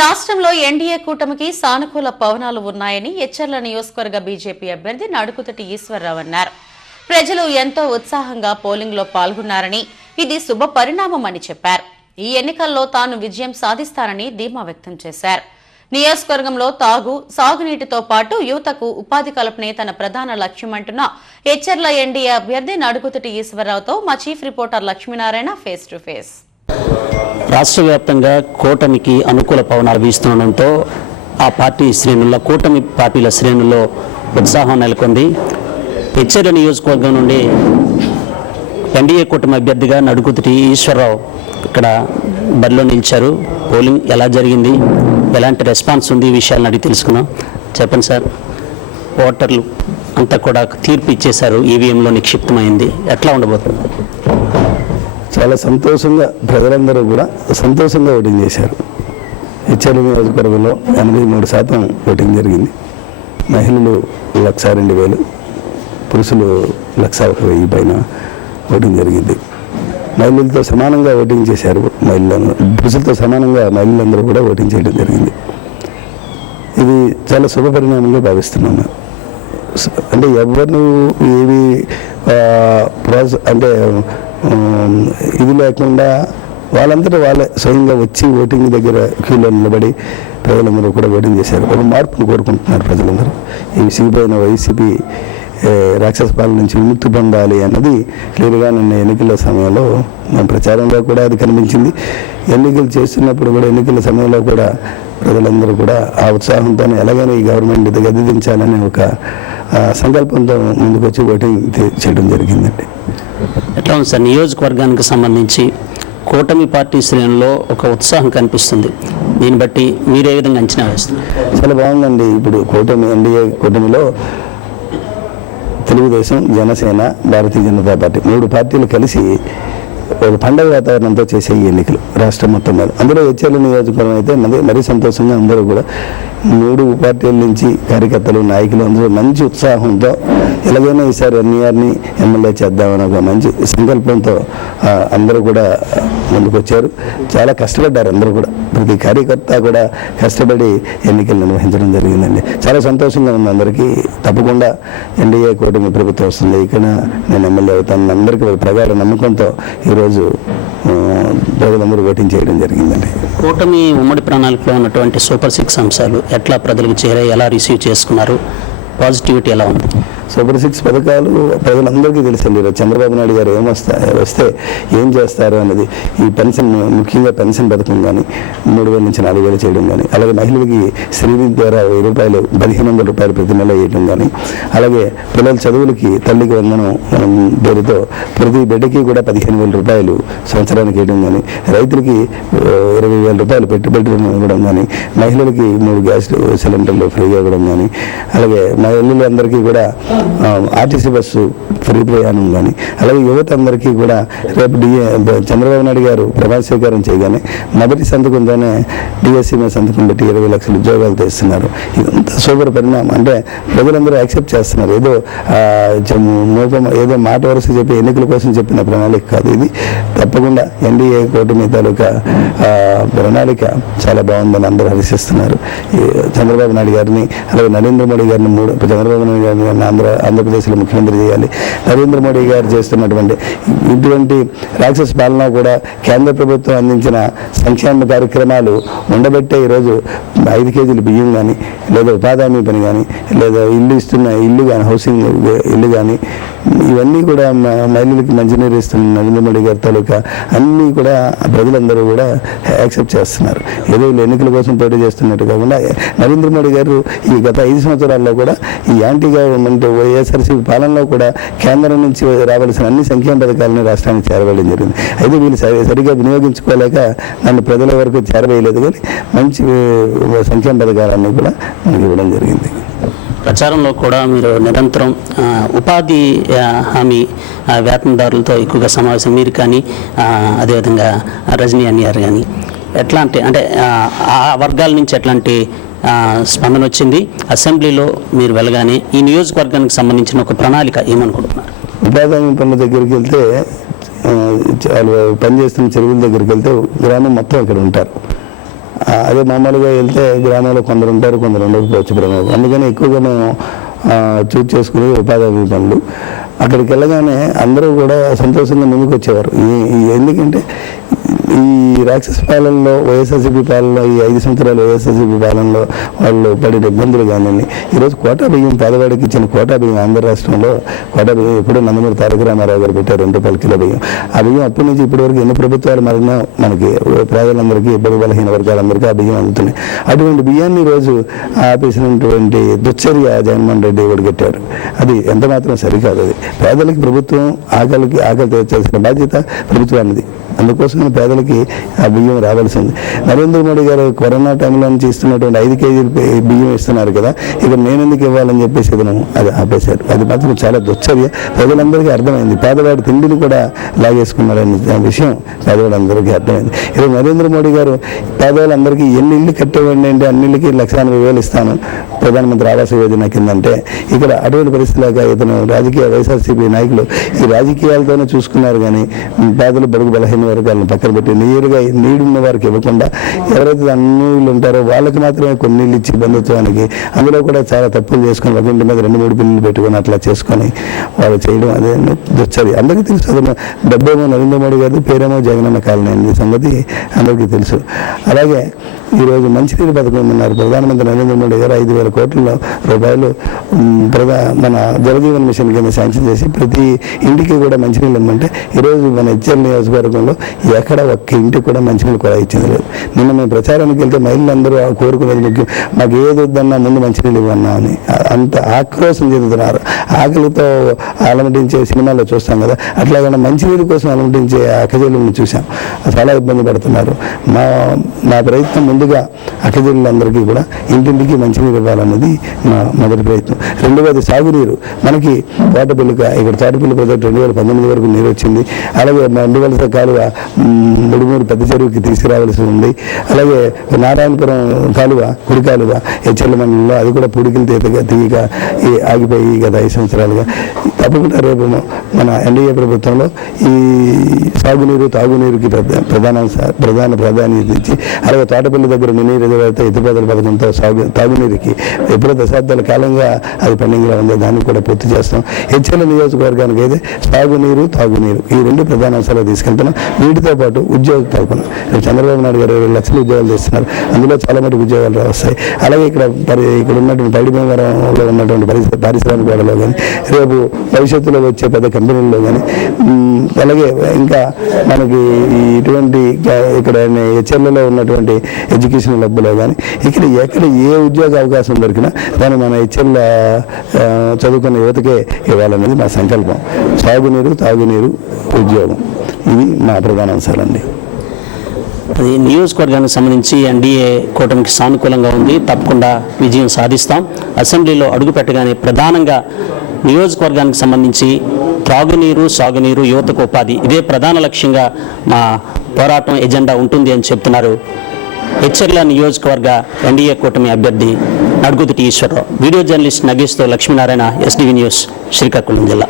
రాష్ట్రంలో ఎన్డీఏ కూటమికి సానుకూల పవనాలు ఉన్నాయని ఎచ్చర్ల నియోజకవర్గ బీజేపీ అభ్యర్థి నడుకుతటి ఈశ్వరరావు అన్నారు. ప్రజలు ఎంతో ఉత్సాహంగా పోలింగ్లో పాల్గొన్నారని ఇది శుభ పరిణామమని చెప్పారు. ఈ ఎన్నికల్లో తాను విజయం సాధిస్తానని ధీమా వ్యక్తం చేశారు. నియోజకవర్గంలో తాగు సాగునీటితో పాటు యువతకు ఉపాధి కల్పనే తన ప్రధాన లక్ష్యమంటున్న ఎచ్చర్ల ఎన్డీఏ అభ్యర్థి నడుకుతటి ఈశ్వరరావుతో మా chief reporter Lakshminarayana face to face. రాష్ట్ర వ్యాప్తంగా కూటమికి అనుకూల పవనాలు వీస్తుండడంతో ఆ పార్టీ శ్రేణుల్లో కూటమి పార్టీల శ్రేణుల్లో ఉత్సాహం నెలకొంది. హెచ్చర్ల నియోజకవర్గం నుండి ఎన్డీఏ కూటమి అభ్యర్థిగా నడుకుతుటి ఈశ్వరరావు ఇక్కడ బరిలో నిలిచారు. పోలింగ్ ఎలా జరిగింది? ఎలాంటి రెస్పాన్స్ ఉంది ఈ విషయాలను అడిగి తెలుసుకున్నాం చెప్పండి సార్. ఓటర్లు అంతా కూడా తీర్పు ఇచ్చేశారు. ఈవీఎంలో నిక్షిప్తమైంది. ఎట్లా ఉండబోతుంది? చాలా సంతోషంగా ప్రజలందరూ కూడా సంతోషంగా ఓటింగ్ చేశారు. హెచ్ఎల్ నియోజకవర్గంలో ఎనభై మూడు శాతం ఓటింగ్ జరిగింది. మహిళలు లక్ష రెండు వేలు పురుషులు లక్ష ఒక వెయ్యి పైన ఓటింగ్ జరిగింది. మహిళలతో సమానంగా ఓటింగ్ చేశారు మహిళలు పురుషులతో సమానంగా మహిళలందరూ కూడా ఓటింగ్ చేయడం జరిగింది. ఇది చాలా శుభ పరిణామంగా భావిస్తున్నాను. అంటే ఎవరు ఏవి ప్రాసెస్ అంటే ఇది లేకుండా వాళ్ళంతటా వాళ్ళే స్వయంగా వచ్చి ఓటింగ్ దగ్గర క్యూలో నిలబడి ప్రజలందరూ కూడా ఓటింగ్ చేశారు. ఒక మార్పును కోరుకుంటున్నారు ప్రజలందరూ. ఈ విసిగిపోయిన వైసీపీ రాక్షస పాలన నుంచి విముక్తి పొందాలి అన్నది క్లియర్గా నిన్న ఎన్నికల సమయంలో మన ప్రచారంలో కూడా అది కనిపించింది. ఎన్నికలు చేస్తున్నప్పుడు కూడా ఎన్నికల సమయంలో కూడా ప్రజలందరూ కూడా ఆ ఉత్సాహంతో ఎలాగైనా ఈ గవర్నమెంట్ ఇది ఒక సంకల్పంతో ముందుకొచ్చి ఓటింగ్ చేయడం జరిగిందండి. ఎట్లా ఉంది సార్ నియోజకవర్గానికి సంబంధించి కూటమి పార్టీ శ్రేణుల్లో ఒక ఉత్సాహం కనిపిస్తుంది. దీన్ని బట్టి మీరే విధంగా అంచనా వేస్తున్నారు? చాలా బాగుందండి. ఇప్పుడు కూటమి ఎన్డీఏ కూటమిలో తెలుగుదేశం జనసేన భారతీయ జనతా పార్టీ మూడు పార్టీలు కలిసి ఒక పండగ వాతావరణంతో చేసే ఈ ఎన్నికలు రాష్ట్రం మొత్తం మీద. అందులో హెచ్ఎల్ నియోజకవర్గం అయితే మరి మరీ సంతోషంగా అందరూ కూడా మూడు పార్టీల నుంచి కార్యకర్తలు నాయకులు అందరూ మంచి ఉత్సాహంతో ఎలాగైనా ఈసారి ఎన్ఈఆర్ని ఎమ్మెల్యే చేద్దామని ఒక మంచి సంకల్పంతో అందరూ కూడా ముందుకొచ్చారు. చాలా కష్టపడ్డారు అందరూ కూడా. ప్రతి కార్యకర్త కూడా కష్టపడి ఎన్నికలు నిర్వహించడం జరిగిందండి. చాలా సంతోషంగా ఉంది అందరికీ. తప్పకుండా ఎన్డీఏ కూటమి ప్రభుత్వం వస్తుంది. ఇక్కడ నేను ఎమ్మెల్యే అవుతాను అందరికీ ప్రగాఢ నమ్మకంతో ఈరోజు ఆ, ప్రజలందరూ ఓటింగ్ చేయడం జరిగిందండి. కూటమి ఉమ్మడి ప్రణాళికలో ఉన్నటువంటి సూపర్ సిక్స్ అంశాలు ఎట్లా ప్రజలకు చేరాయి ఎలా రిసీవ్ చేసుకున్నారు? పాజిటివిటీ ఎలా ఉంది? సూపర్ సిక్స్ పథకాలు ప్రజలందరికీ తెలుసండి చంద్రబాబు నాయుడు గారు ఏమొస్తా వస్తే ఏం చేస్తారు అనేది. ఈ పెన్షన్ ముఖ్యంగా పెన్షన్ పథకం కానీ మూడు వేల నుంచి నాలుగు వేలు చేయడం కానీ అలాగే మహిళలకి శ్రీనిధి ద్వారా వెయ్యి రూపాయలు పదిహేను వందల రూపాయలు ప్రతి నెల వేయడం కానీ అలాగే పిల్లల చదువులకి తల్లికి వందనం పేరుతో ప్రతి బిడ్డకి కూడా పదిహేను వేల రూపాయలు సంవత్సరానికి వేయడం కానీ రైతులకి ఇరవై వేల రూపాయలు పెట్టుబడి ఇవ్వడం కానీ మహిళలకి మూడు గ్యాస్ సిలిండర్లు ఫ్రీగా ఇవ్వడం కానీ అలాగే మహిళలందరికీ కూడా ఆర్టీసీ బస్సు ఫ్రీ ప్రయాణం కానీ అలాగే యువత అందరికీ కూడా రేపు డిఏ చంద్రబాబు నాయుడు గారు ప్రమాణ స్వీకారం చేయగానే మొదటి సంతకంతోనే డిఎస్సీ మీద సంతకం పెట్టి ఇరవై లక్షల ఉద్యోగాలు తెస్తున్నారు. ఇదంతా సూపర్ పరిణామం. అంటే ప్రజలందరూ యాక్సెప్ట్ చేస్తున్నారు. ఏదో ఆ, ఏదో మాట వరుస చెప్పి ఎన్నికల కోసం చెప్పిన ప్రణాళిక కాదు ఇది. తప్పకుండా ఎన్డీఏ కూటమి తాలూకా ప్రణాళిక చాలా బాగుందని అందరూ హర్షిస్తున్నారు. ఈ చంద్రబాబు నాయుడు గారిని అలాగే నరేంద్ర మోడీ గారిని మూడు చంద్రబాబు నాయుడు గారిని ఆంధ్ర ఆంధ్రప్రదేశ్లో ముఖ్యమంత్రి చేయాలి. నరేంద్ర మోడీ గారు చేస్తున్నటువంటి ఇటువంటి రాక్షస పాలన కూడా కేంద్ర ప్రభుత్వం అందించిన సంక్షేమ కార్యక్రమాలు ఉండబట్టే ఈరోజు ఐదు కేజీలు బియ్యం కానీ లేదా ఉపాధి హామీ పని కానీ లేదా ఇల్లు ఇస్తున్న ఇల్లు కానీ హౌసింగ్ ఇల్లు కానీ ఇవన్నీ కూడా మహిళలకి మంచినీరు ఇస్తున్న నరేంద్ర మోడీ గారి తాలూకా అన్నీ కూడా ప్రజలందరూ కూడా యాక్సెప్ట్ చేస్తున్నారు. ఏదో వీళ్ళు ఎన్నికల కోసం పోటీ చేస్తున్నట్టు కాకుండా నరేంద్ర మోడీ గారు ఈ గత ఐదు సంవత్సరాల్లో కూడా ఈ యాంటీ గవర్నమెంట్ వైఎస్ఆర్సీ పాలనలో కూడా కేంద్రం నుంచి రావాల్సిన అన్ని సంక్షేమ పథకాలను రాష్ట్రానికి చేరవేయడం జరిగింది. అయితే వీళ్ళు సరి- సరిగ్గా వినియోగించుకోలేక నన్ను ప్రజల వరకు చేరవేయలేదు కానీ మంచి సంక్షేమ పథకాలన్నీ కూడా మనకి ఇవ్వడం జరిగింది. ప్రచారంలో కూడా మీరు నిరంతరం ఉపాధి హామీ వేతనదారులతో ఎక్కువగా సమావేశం మీరు కానీ అదేవిధంగా రజనీ అన్యారు కానీ ఎట్లాంటి అంటే ఆ, ఆ వర్గాల నుంచి ఎట్లాంటి స్పందన వచ్చింది అసెంబ్లీలో మీరు వెళ్ళగానే ఈ నియోజకవర్గానికి సంబంధించిన ఒక ప్రణాళిక ఏమనుకుంటున్నారు? ఉపాధి హామీ పనుల దగ్గరికి వెళ్తే వాళ్ళు పనిచేస్తున్న చెరువుల దగ్గరికి వెళ్తే గ్రామం మొత్తం ఇక్కడ ఉంటారు. అదే మామూలుగా వెళ్తే గ్రామంలో కొందరు ఉంటారు కొందరు ఉండకపోవచ్చు ప్రమాదం అందుకని ఎక్కువగా మేము చూజ్ చేసుకునే ఉపాధి హామీ పనులు. అక్కడికి వెళ్ళగానే అందరూ కూడా సంతోషంగా ముందుకు వచ్చేవారు ఈ- ఎందుకంటే ఈ రాక్షస పాలనలో వైఎస్ఆర్సీపీ పాలనలో ఈ ఐదు సంవత్సరాలు వైఎస్ఆర్సీపీ పాలనలో వాళ్ళు పడిన ఇబ్బందులు కానివ్వండి. ఈరోజు కోటా బియ్యం పేదవాడికి ఇచ్చిన కోటా బియ్యం ఆంధ్ర రాష్ట్రంలో కోటా బియ్యం ఎప్పుడో నందమూరి తారక రామారావు గారు పెట్టారు రెండు రూపాయల కిలో బియ్యం. ఆ బియ్యం అప్పటి నుంచి ఇప్పటి వరకు ఎన్ని ప్రభుత్వాలు మారినా మనకి ప్రజలందరికీ ఇబ్బంది బలహీన వర్గాలందరికీ ఆ బియ్యం అందుతున్నాయి. అటువంటి బియ్యాన్ని ఈరోజు ఆపేసినటువంటి దుశ్చర్య జగన్మోహన్ రెడ్డి ఒడిగట్టారు అది ఎంత మాత్రం సరికాదు అది. పేదలకి ప్రభుత్వం ఆకలికి ఆకలి తీర్చాల్సిన బాధ్యత ప్రభుత్వానిది. అందుకోసం పేదలకి ఆ బియ్యం రావాల్సింది. నరేంద్ర మోడీ గారు కరోనా టైంలో చేస్తున్నటువంటి ఇస్తున్నటువంటి ఐదు కేజీలు బియ్యం ఇస్తున్నారు కదా ఇక నేను ఎందుకు ఇవ్వాలని చెప్పేసి ఇతను అది ఆపేశారు. అది మాత్రం చాలా దుశ్చర్య. ప్రజలందరికీ అర్థమైంది. పేదవాడి తిండిని కూడా లాగేసుకున్నారనే విషయం పేదవాళ్ళందరికీ అర్థమైంది. ఇది నరేంద్ర మోడీ గారు పేదవాళ్ళందరికీ ఎన్ని ఇల్లు కట్టేవాడిని అంటే అన్ని ఇళ్ళకి లక్ష ఎనభై వేలు ఇస్తాను ప్రధానమంత్రి ఆవాస యోజన కిందంటే ఇక్కడ అటువంటి పరిస్థితిలాగా ఇతను రాజకీయ వైఎస్ఆర్సీపీ నాయకులు ఈ రాజకీయాలతోనే చూసుకున్నారు కానీ పేదలు బడుగు బలహీన వర్గాలను పక్కన పెట్టి నీరుగా నీడున్న వారికి ఇవ్వకుండా ఎవరైతే అన్నీళ్ళు ఉంటారో వాళ్ళకి మాత్రమే కొన్ని నీళ్ళు ఇచ్చి బంధుత్వానికి అందులో కూడా చాలా తప్పులు చేసుకొని ఒక ఇంటి మీద రెండు మూడు పిల్లలు పెట్టుకొని అట్లా చేసుకొని వాళ్ళు చేయడం అదే దుచ్చది అందరికీ తెలుసు. అతను డబ్బేమో నరేంద్ర మోడీ గారు పేరేమో జగనన్న కాలనీ సంగతి అందరికీ తెలుసు. అలాగే ఈరోజు మంచినీరు పథకం ఉన్నారు ప్రధానమంత్రి నరేంద్ర మోడీ గారు ఐదు వేల కోట్ల రూపాయలు ప్రధా మన జలజీవన్ మిషన్ కింద శాంక్షన్ చేసి ప్రతి ఇంటికి కూడా మంచినీళ్ళు ఇమ్మంటే ఈరోజు మన హెచ్ఎల్ నియోజకవర్గంలో ఎక్కడ ఒక్క ఇంటికి కూడా మంచినీళ్ళు కూడా ఇచ్చింది లేదు. నిన్న మేము ప్రచారానికి వెళ్తే మహిళలందరూ ఆ కోరుకునేది ముఖ్యం మాకు ఏది వద్దన్నా ముందు మంచినీళ్ళు ఇవ్వన్నా అని. అంత ఆక్రోశం చెందుతున్నారు. ఆకలితో అలమటించే సినిమాల్లో చూస్తాం కదా అట్లాగే మంచినీరు కోసం అలమటించే అక్కజల్లుని చూసాం చాలా ఇబ్బంది పడుతున్నారు. మా మా ప్రయత్నం ముందుగా అక్కజల్లులందరికీ కూడా ఇంటింటికి మంచినీరు ఇవ్వాలన్నది మా మొదటి ప్రయత్నం. రెండవది సాగునీరు. మనకి తోటపిల్లిక ఇక్కడ తోటపిల్లి ప్రాజెక్ట్ రెండు వేల పంతొమ్మిది వరకు నీరు వచ్చింది. అలాగే మండువలస కాలువ మ్, ముడుమూరు పెద్ద చెరువుకి తీసుకురావాల్సి ఉంది. అలాగే నారాయణపురం కాలువ కుడి కాలువ హెచ్ఎల్ మండలంలో అది కూడా పుడికిలు తీతగా తీయగా ఆగిపోయి గత ఐదు సంవత్సరాలుగా. తప్పకుండా రేపు మన ఎన్డీఏ ప్రభుత్వంలో ఈ సాగునీరు తాగునీరుకి ప్రధాన ప్రధాన ప్రాధాన్యత ఇచ్చి అలాగే తోటపల్లి దగ్గర మినీ అయితే ఎత్తిపోతల పథకంతో సాగు తాగునీరుకి ఎప్పుడో దశాబ్దాల కాలంగా అది పెండింగ్లో ఉంది. దాన్ని కూడా పూర్తి చేస్తాం. హెచ్ఎల్ నియోజకవర్గానికి అయితే సాగునీరు తాగునీరు ఈ రెండు ప్రధాన అంశాలు తీసుకెళ్తున్నాం. వీటితో పాటు ఉద్యోగ కల్పన చంద్రబాబు నాయుడు గారు ఇరవై లక్షలు ఉద్యోగాలు తెస్తున్నారు. అందులో చాలా మటుకు ఉద్యోగాలు వస్తాయి. అలాగే ఇక్కడ పరి ఇక్కడ ఉన్నటువంటి పైడిమేవరంలో ఉన్నటువంటి పరిస్థితి పారిశ్రామిక వాడలో కానీ రేపు భవిష్యత్తులో వచ్చే పెద్ద కంపెనీల్లో కానీ అలాగే ఇంకా మనకి ఇటువంటి ఇక్కడ హెచ్ఎల్ఏలో ఉన్నటువంటి ఎడ్యుకేషన్ లబ్బులో కానీ ఇక్కడ ఎక్కడ ఏ ఉద్యోగ అవకాశం దొరికినా దాన్ని మన హెచ్ఎల్ చదువుకున్న యువతకే ఇవ్వాలనేది మా సంకల్పం. సాగునీరు తాగునీరు ఉద్యోగం. ఇవి మా ప్రధాన అంశాలండి. నియోజకవర్గానికి సంబంధించి ఎన్డీఏ కూటమికి సానుకూలంగా ఉంది. తప్పకుండా విజయం సాధిస్తాం. అసెంబ్లీలో అడుగు పెట్టగానే ప్రధానంగా నియోజకవర్గానికి సంబంధించి త్రాగునీరు సాగునీరు యువతకు ఉపాధి. ఇదే ప్రధాన లక్ష్యంగా మా పోరాటం ఎజెండా ఉంటుంది అని చెప్తున్నారు హెచ్చర్ల నియోజకవర్గ ఎన్డీఏ కూటమి అభ్యర్థి నడుగుదుటి ఈశ్వరరావు. వీడియో జర్నలిస్ట్ నగేష్తో లక్ష్మీనారాయణ ఎస్డివి న్యూస్ శ్రీకాకుళం జిల్లా.